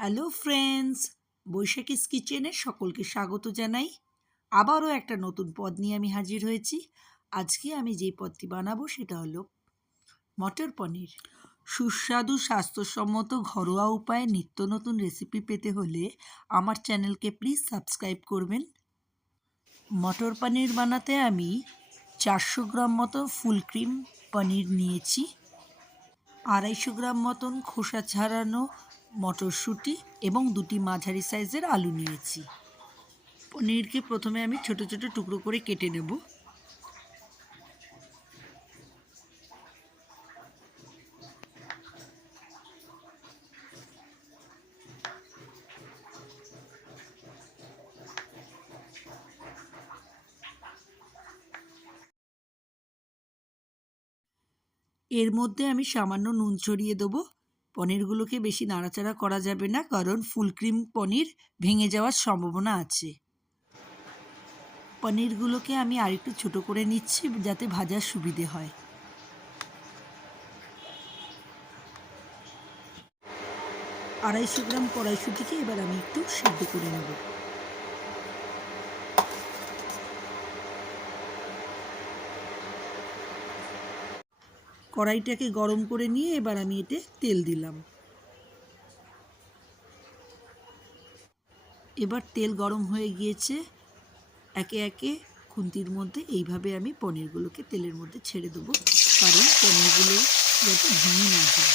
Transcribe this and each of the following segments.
Hello friends, Baishakhi's কিচেনে সকলকে স্বাগত জানাই। আবারও একটা নতুন পদ নিয়ে আমি হাজির হয়েছি। আজকে আমি যেই পদটি বানাবো সেটা হলো মটর পনির। সুস্বাদু স্বাস্থ্যসম্মত ঘরোয়া উপায়ে নিত্য নতুন রেসিপি পেতে হলে আমার চ্যানেলকে প্লিজ সাবস্ক্রাইব করবেন। মটর পনির বানাতে আমি 400 গ্রাম মতো ফুল ক্রিম পনির নিয়েছি, 250 গ্রাম মতন খোসা ছাড়ানো মটরশুঁটি এবং 2টি মাঝারি সাইজের আলু নিয়েছি। পনিরকে প্রথমে আমি ছোট ছোট টুকরো করে কেটে নেব। এর মধ্যে আমি সামান্য নুন ছড়িয়ে দেবো। পনিরগুলোকে বেশি নাড়াচাড়া করা যাবে না, কারণ ফুল ক্রিম পনির ভেঙে যাওয়ার সম্ভাবনা আছে। পনিরগুলোকে আমি আরেকটু ছোট করে নিচ্ছি যাতে ভাজার সুবিধে হয়। আড়াইশো গ্রাম কড়াইশুঁটিকে এবার আমি একটু সিদ্ধ করে নেব। কড়াইটাকে গরম করে নিয়ে এবার আমি এতে তেল দিলাম। এবার তেল গরম হয়ে গিয়েছে। একে একে খুন্তির মধ্যে এইভাবে আমি পনিরগুলোকে তেলের মধ্যে ছেড়ে দেবো, কারণ পনিরগুলো যাতে ভেঙে না যায়।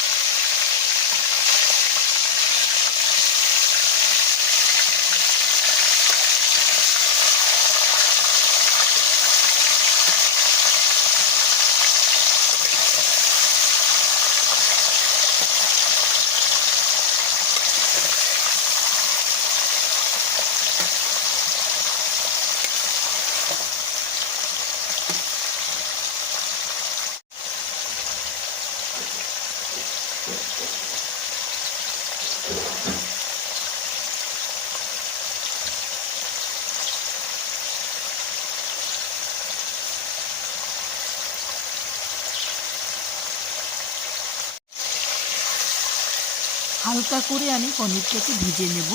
হালকা করে আমি পনিরটাকে ভেজে নেব।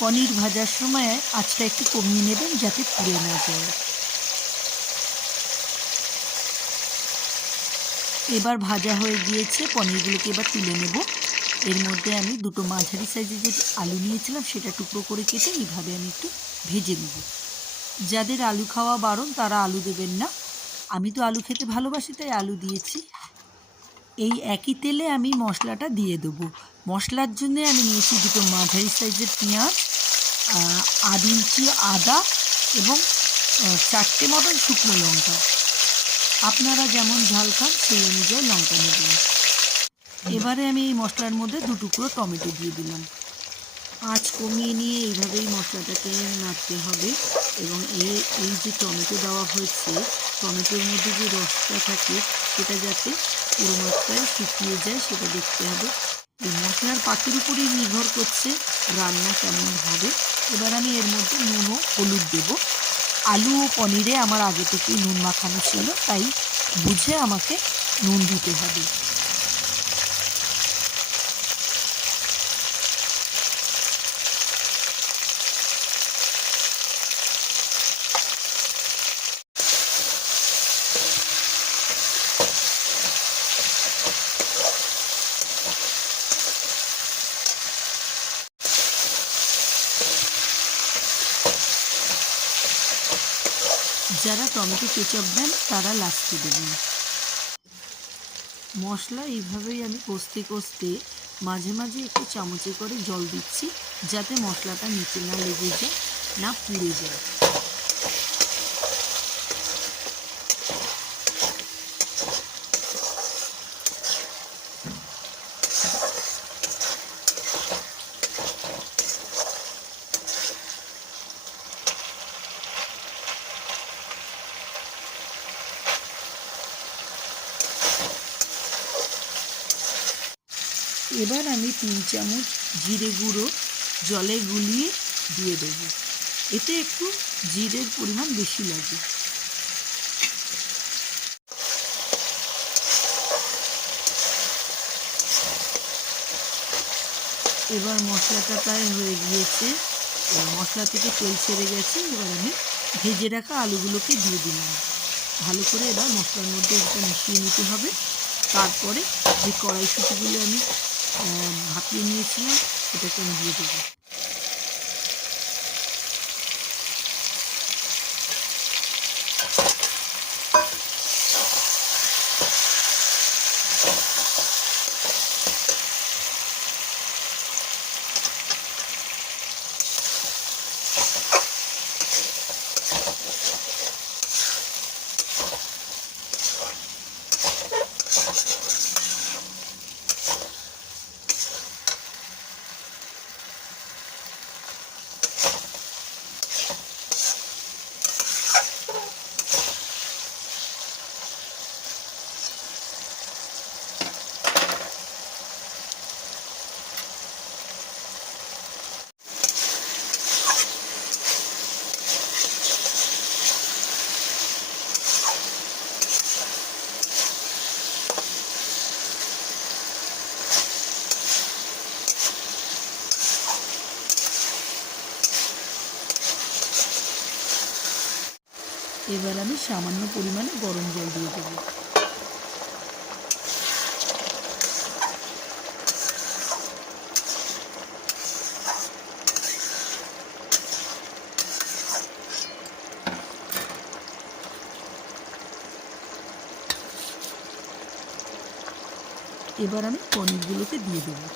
পনির ভাজার সময় আঁচটা একটু কমিয়ে নেবেন যাতে পুড়ে না যায়। এবার ভাজা হয়ে গিয়েছে, পনিরগুলোকে এবার তুলে নেব। এর মধ্যে আমি 2টো মাঝারি সাইজের যে আলু নিয়েছিলাম সেটা টুকরো করে কেটে এইভাবে আমি একটু ভেজে নেব। যাদের আলু খাওয়া বারণ তারা আলু দেবেন না, আমি তো আলু খেতে ভালোবাসি তাই আলু দিয়েছি। এই একই তেলে আমি মশলাটা দিয়ে দেবো। মশলার জন্যে আমি নিয়েছি 2টো মাঝারি সাইজের পেঁয়াজ, 1/2 ইঞ্চি আদা এবং 4টে মতন শুকনো লঙ্কা। আপনারা যেমন ঝাল খান সেই অনুযায়ী লঙ্কা নেবেন। এবারে আমি এই মশলার মধ্যে 2 টুকরো টমেটো দিয়ে দিলাম। আঁচ কমিয়ে নিয়ে এইভাবেই মশলাটাকে নাড়তে হবে এবং এই যে টমেটো দেওয়া হয়েছে, টমেটোর মধ্যে যে রসটা থাকে সেটা যাতে পুরো মাত্রায় শুকিয়ে যায় সেটা দেখতে হবে। এই মশলার পাকের উপরেই নির্ভর করছে রান্না কেমন হবে। এবার আমি এর মধ্যে নুন ও হলুদ দেব। আলু ও পনিরে আমার আগে থেকেই নুন মাখানো ছিল, তাই বুঝে আমাকে নুন দিতে হবে। যারা টমেটো কেচাপ দেন তারা লাস্টে দেবেন। মশলা এইভাবেই আমি কষতে কষতে মাঝে মাঝে একটু চামচে করে জল দিচ্ছি যাতে মশলাটা নিচে না লেগে যায়, না পুড়ে যায়। এবার আমি 3 চামচ জিরে গুঁড়ো জলে গুলিয়ে দিয়ে দেবো। এতে একটু জিরের পরিমাণ বেশি লাগে। এবার মশলাটা প্রায় হয়ে গিয়েছে, মশলা থেকে তেল ছেড়ে গেছে। এবার আমি ভেজে রাখা আলুগুলোকে দিয়ে দিলাম। ভালো করে এবার মশলার মধ্যে এটা মিশিয়ে নিতে হবে। তারপরে যে কড়াইশুঁটিগুলো আমি ভাপিয়ে নিয়েছিলাম সেটাকে আমি দিয়ে দেবো। এবার আমি সামান্য পরিমাণে গরম জল দিয়ে দেবো। এবার আমি পনিরগুলোকে দিয়ে দেবো।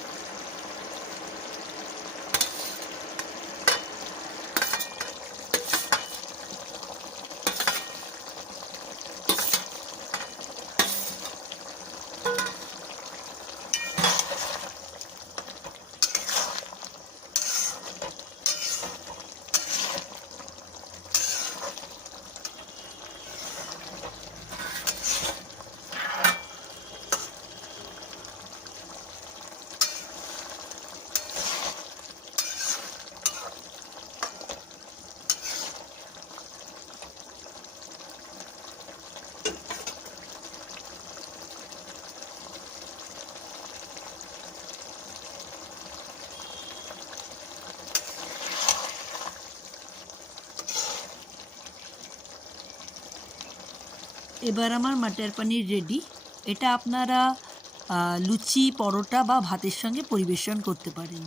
এবার আমার মাটার পনির রেডি। এটা আপনারা লুচি, পরোটা বা ভাতের সঙ্গে পরিবেশন করতে পারেন।